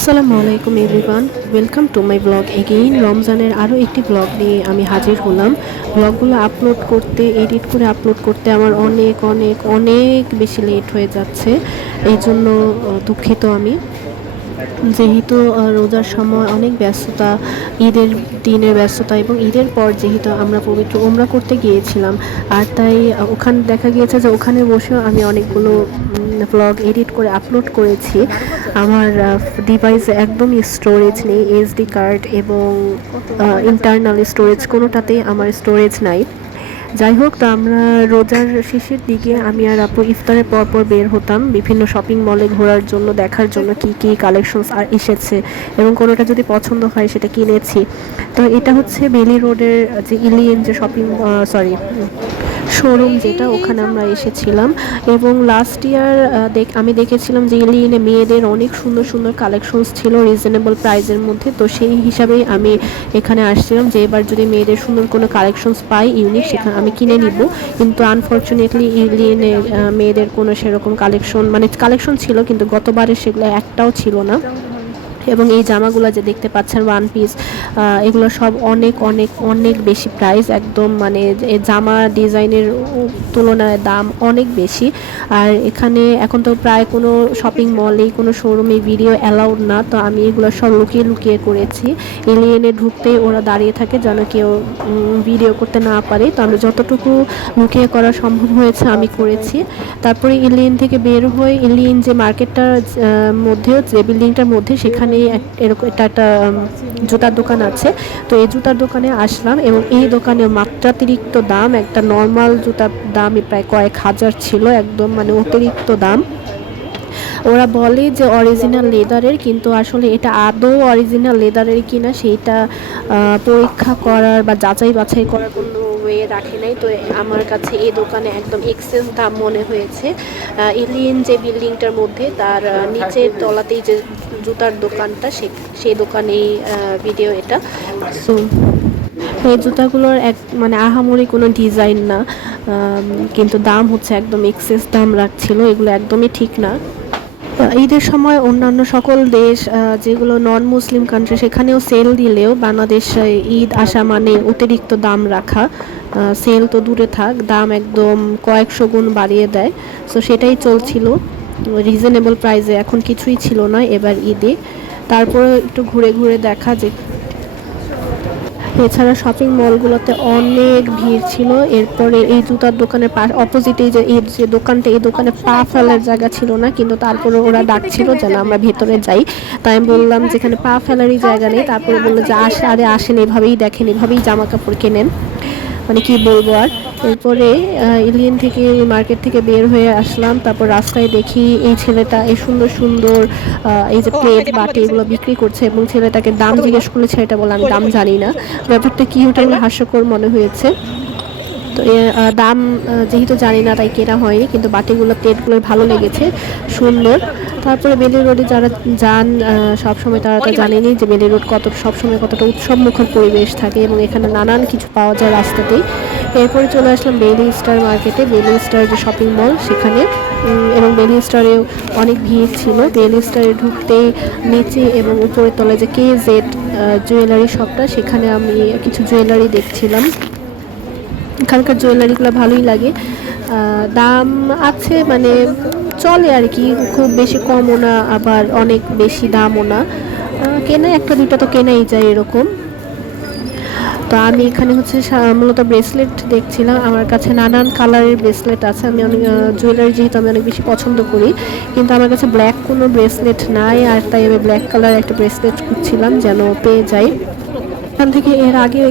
আসসালামু আলাইকুম everyone, welcome to my blog again. রমজানের আরও একটি ব্লগ নিয়ে আমি হাজির হলাম। ব্লগগুলো আপলোড করতে, এডিট করে আপলোড করতে আমার অনেক অনেক অনেক বেশি লেট হয়ে যাচ্ছে। এই জন্য দুঃখিত আমি। যেহেতু রোজার সময় অনেক ব্যস্ততা, ঈদের দিনের ব্যস্ততা এবং ঈদের পর যেহেতু আমরা পবিত্র ওমরা করতে গিয়েছিলাম, আর তাই ওখানে দেখা গিয়েছে যে ওখানে বসেও আমি অনেকগুলো ব্লগ এডিট করে আপলোড করেছি। আমার ডিভাইসে একদমই স্টোরেজ নেই, এসডি কার্ড এবং ইন্টারনাল স্টোরেজ কোনোটাতেই আমার স্টোরেজ নাই। যাই হোক, তো আমরা রোজার শেষের দিকে আমি আর আপু ইফতারের পর বের হতাম বিভিন্ন শপিং মলে ঘোরার জন্য, দেখার জন্য কি কি কালেকশনস আর এসেছে এবং কোনোটা যদি পছন্দ হয় সেটা কিনেছি। তো এটা হচ্ছে বেলি রোডের যে ইলিয়েন যে শোরুম, যেটা ওখানে আমরা এসেছিলাম। এবং লাস্ট ইয়ার আমি দেখেছিলাম যে ইলিয়েনে মেয়েদের অনেক সুন্দর সুন্দর কালেকশনস ছিল রিজনেবল প্রাইসের মধ্যে। তো সেই হিসাবেই আমি এখানে আসছিলাম যে এবার যদি মেয়েদের সুন্দর কোনো কালেকশনস পাই ইউনিক, সেখানে আমি কিনে নিব। কিন্তু আনফর্চুনেটলি ইলিয়েনে মেয়েদের কোনো সেরকম কালেকশন ছিল, কিন্তু গতবারে সেগুলো একটাও ছিল না। এবং এই জামাগুলো যে দেখতে পাচ্ছেন ওয়ান পিস, এগুলো সব অনেক অনেক অনেক বেশি প্রাইস, একদম জামা ডিজাইনের তুলনায় দাম অনেক বেশি। আর এখানে এখন তো প্রায় কোনো শপিং মলে, কোনো শোরুমে ভিডিও অ্যালাউড না। তো আমি এগুলো সব লুকিয়ে লুকিয়ে করেছি। এলিয়েনে ঢুকতেই ওরা দাঁড়িয়ে থাকে যেন কেউ ভিডিও করতে না পারে। তো আমি যতটুকু লুকিয়ে করা সম্ভব হয়েছে আমি করেছি। তারপরে এলিয়েন থেকে বের হয়ে এলিয়েন যে মার্কেটটার মধ্যে, যে বিল্ডিংটার মধ্যে, সেখানে এরকম একটা জুতার দোকান আছে। তো এই জুতার দোকানে আসলাম এবং এই দোকানে মাত্রাতিরিক্ত দাম। একটা নর্মাল জুতার দামই প্রায় কয়েক হাজার ছিল, একদম অতিরিক্ত দাম। ওরা বলে যে অরিজিনাল লেদারের, কিন্তু আসলে এটা আদৌ অরিজিনাল লেদারের কিনা সেইটা পরীক্ষা করার বা যাচাই বাছাই করার কোনো ওয়ে রাখে নাই। তো আমার কাছে এই দোকানে একদম এক্সেস দাম মনে হয়েছে। এলিয়েন যে বিল্ডিংটার মধ্যে, তার নিচের তলাতেই যে জুতার দোকানটা, সেই দোকানেই ভিডিও এটা। সো এই জুতাগুলোর আহামরি কোনো ডিজাইন না, কিন্তু দাম হচ্ছে একদম এক্সেস দাম রাখছিল। এগুলো একদমই ঠিক না। ঈদের সময় অন্যান্য সকল দেশ, যেগুলো নন মুসলিম কান্ট্রি, সেখানেও সেল দিলেও বাংলাদেশে ঈদ আসা মানে অতিরিক্ত দাম রাখা। সেল তো দূরে থাক, দাম একদম কয়েকশো গুণ বাড়িয়ে দেয়। সো সেটাই চলছিল রিজনেবল প্রাইসে, এখন কিছুই ছিল না এবার ঈদে। তারপরে একটু ঘুরে ঘুরে দেখা যে এছাড়া শপিং মলগুলোতে অনেক ভিড় ছিল। এরপরে এই জুতার দোকানের অপোজিটে যে দোকানটা, এই দোকানে পা ফেলার জায়গা ছিল না, কিন্তু তারপরে ওরা ডাকছিল যেন আমরা ভেতরে যাই। তাই আমি বললাম যেখানে পা ফেলারই জায়গা নেই। তারপরে বললো যে আসেন, এভাবেই দেখেন, এভাবেই জামা কাপড় কেনেন। কি বলবো আর। এরপরে এলিয়েন থেকে, মার্কেট থেকে বের হয়ে আসলাম। তারপর রাস্তায় দেখি এই ছেলেটা এই সুন্দর সুন্দর এই যে প্লেট বাটি এগুলো বিক্রি করছে, এবং ছেলেটাকে দাম জিজ্ঞেস করলে ছেলেটা বলে আমি দাম জানি না। ব্যাপারটা কি, ওটা হাস্যকর মনে হয়েছে। তো দাম যেহেতু জানি না তাই কেনা হয়নি, কিন্তু বাটিগুলো প্লেটগুলো ভালো লেগেছে, সুন্দর। তারপরে বেলি রোডে যারা যান সবসময়, তারা তো জানেনই যে বেলি রোড সবসময় কতটা উৎসবমুখর পরিবেশ থাকে এবং এখানে নানান কিছু পাওয়া যায় রাস্তাতেই। এরপরে চলে আসলাম বেলি স্টার মার্কেটে, বেলি স্টার যে শপিং মল সেখানে। এবং বেলি স্টারেও অনেক ভিড় ছিল। বেলি স্টারে ঢুকতেই নিচে এবং উপরের তলায় যে KZ জুয়েলারি শপটা, সেখানে আমি কিছু জুয়েলারি দেখছিলাম। এখানকার জুয়েলারিগুলো ভালোই লাগে, দাম আছে, চলে আর কি, খুব বেশি কমও না আবার অনেক বেশি দামও না। কেনা একটা দুইটা তো কেনাই যায় এরকম। তো আমি এখানে হচ্ছে মূলত ব্রেসলেট দেখছিলাম। আমার কাছে নানান কালারের ব্রেসলেট আছে। আমি অনেক জুয়েলারি যেহেতু আমি অনেক বেশি পছন্দ করি, কিন্তু আমার কাছে ব্ল্যাক কোনো ব্রেসলেট নাই, আর তাই আমি ব্ল্যাক কালার একটা ব্রেসলেট খুঁজছিলাম যেন পেয়ে যাই।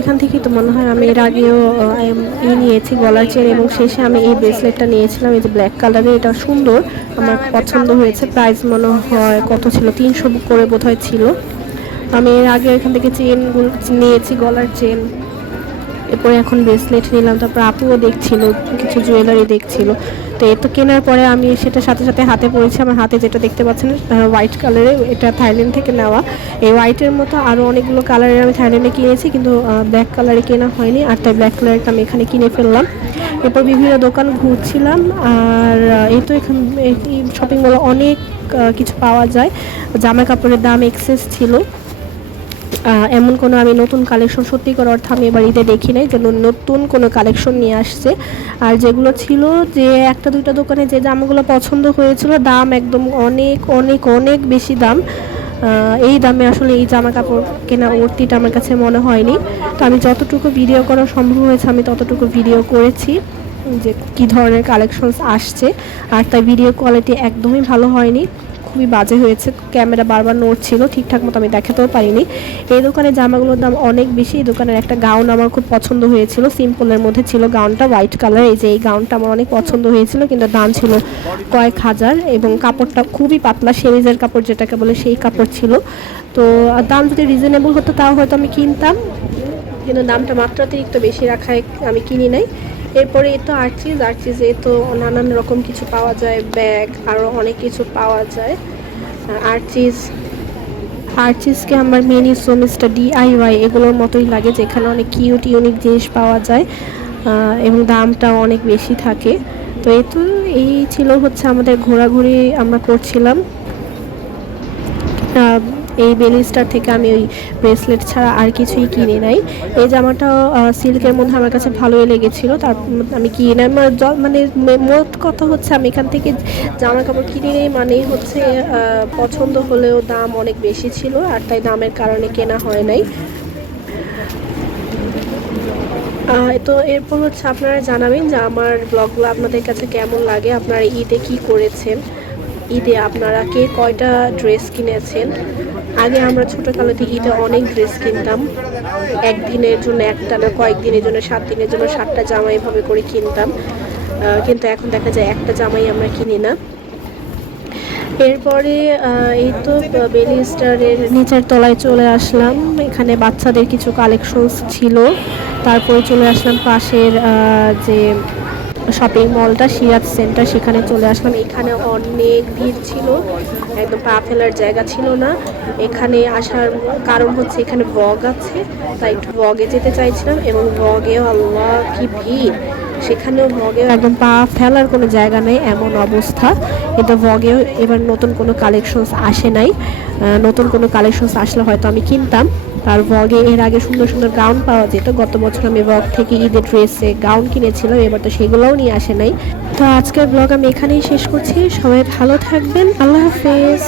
এখান থেকেই তো মনে হয় আমি এর আগেও নিয়েছি গলার চেন, এবং শেষে আমি এই ব্রেসলেটটা নিয়েছিলাম, এই যে ব্ল্যাক কালারের। এটা সুন্দর, আমার পছন্দ হয়েছে। প্রাইস মনে হয় কত ছিল, 300 করে বোধহয় ছিল। আমি এর আগে এখান থেকে চেনগুলো নিয়েছি, গলার চেন, এরপরে এখন ব্রেসলেট নিলাম। তারপর আপুও দেখছিল, কিছু জুয়েলারি দেখছিল। তো এ তো কেনার পরে আমি সেটা সাথে সাথে হাতে পরেছি। আমার হাতে যেটা দেখতে পাচ্ছেন হোয়াইট কালারের, এটা থাইল্যান্ড থেকে নেওয়া। এই হোয়াইটের মতো আরও অনেকগুলো কালারের আমি থাইল্যান্ডে কিনেছি, কিন্তু ব্ল্যাক কালারে কেনা হয়নি, আর তাই ব্ল্যাক কালারটা আমি এখানে কিনে ফেললাম। এরপর বিভিন্ন দোকান ঘুরছিলাম। আর এই তো এখানে শপিং মলে অনেক কিছু পাওয়া যায়। জামা কাপড়ের দাম এক্সেস ছিল। এমন কোনো আমি নতুন কালেকশন সত্যিকার অর্থে আমি এবার ঈদে দেখি নাই যে নতুন কোনো কালেকশন নিয়ে আসছে। আর যেগুলো ছিল যে একটা দুইটা দোকানে যে জামাগুলো পছন্দ হয়েছিল দাম একদম অনেক অনেক অনেক বেশি দাম। এই দামে আসলে এই জামা কাপড় কেনা ভর্তিটা আমার কাছে মনে হয়নি। তো আমি যতটুকু ভিডিও করা সম্ভব হয়েছে আমি ততটুকু ভিডিও করেছি যে কী ধরনের কালেকশনস আসছে। আর তাই ভিডিও কোয়ালিটি একদমই ভালো হয়নি, খুবই বাজে হয়েছে। ক্যামেরা বারবার নড়ছিল, ঠিকঠাক মতো আমি দেখাতেও পারিনি। এই দোকানে জামাগুলোর দাম অনেক বেশি। এই দোকানের একটা গাউন আমার খুব পছন্দ হয়েছিল, সিম্পলের মধ্যে ছিল গাউনটা, হোয়াইট কালার। এই যে এই গাউনটা আমার অনেক পছন্দ হয়েছিল, কিন্তু দাম ছিল কয়েক হাজার এবং কাপড়টা খুবই পাতলা, সেমিজের কাপড় যেটাকে বলে সেই কাপড় ছিল। তো দাম যদি রিজনেবল হতো তাও হয়তো আমি কিনতাম, কিন্তু দামটা মাত্রাতিরিক্ত বেশি রাখায় আমি কিনি নাই। এরপরে এই তো আর্চিজে তো নানান রকম কিছু পাওয়া যায়, ব্যাগ আরও অনেক কিছু পাওয়া যায়। আর্চিজকে আমার মিনি সোমিস্টা DIY এগুলোর মতোই লাগে, যেখানে অনেক কিউট ইউনিক জিনিস পাওয়া যায় এবং দামটাও অনেক বেশি থাকে। তো এই ছিল হচ্ছে আমাদের ঘোরাঘুরি আমরা করছিলাম। এই বেলি স্টার থেকে আমি ওই ব্রেসলেট ছাড়া আর কিছুই কিনে নাই। এই জামাটাও সিল্কের মধ্যে আমার কাছে ভালোই লেগেছিল, তার আমি কিনে মানে মোট কথা হচ্ছে আমি এখান থেকে জামা কাপড় কিনে নেই মানেই হচ্ছে পছন্দ হলেও দাম অনেক বেশি ছিল, আর তাই দামের কারণে কেনা হয় নাই। তো এরপর হচ্ছে আপনারা জানাবেন যে আমার ব্লগগুলো আপনাদের কাছে কেমন লাগে, আপনারা ঈদে কি করেছেন, ঈদে আপনারা কে কয়টা ড্রেস কিনেছেন। আগে আমরা ছোটোকালেতে ঈদে অনেক ড্রেস কিনতাম, একদিনের জন্য একটা না কয়েকদিনের জন্য 7 দিনের জন্য 7টা জামা এভাবে করে কিনতাম, কিন্তু এখন দেখা যায় একটা জামাই আমরা কিনি না। এরপরে এই তো বেলি স্টারের নিচের তলায় চলে আসলাম, এখানে বাচ্চাদের কিছু কালেকশনস ছিল। তারপরে চলে আসলাম পাশের যে শপিং মলটা সিরাজ সেন্টার, সেখানে চলে আসলাম। এখানে অনেক ভিড় ছিল, একদম পা ফেলার জায়গা ছিল না। এখানে আসার কারণ হচ্ছে এখানে ভগ আছে, তাই একটু ভগে যেতে চাইছিলাম, এবং ভগেও আল্লাহ কি ভিড়, সেখানেও ভগেও একদম পা ফেলার কোনো জায়গা নেই এমন অবস্থা। কিন্তু ভগেও এবার নতুন কোনো কালেকশনস আসে নাই, নতুন কোনো কালেকশনস আসলে হয়তো আমি কিনতাম। আর ভগে এর আগে সুন্দর সুন্দর গাউন পাওয়া যেত, গত বছর আমি ভগ থেকে ঈদের ড্রেসে গাউন কিনেছিলাম, এবার তো সেগুলোও নিয়ে আসে নাই। তো আজকের ব্লগ আমি এখানেই শেষ করছি, সবাই ভালো থাকবেন, আল্লাহ হাফেজ।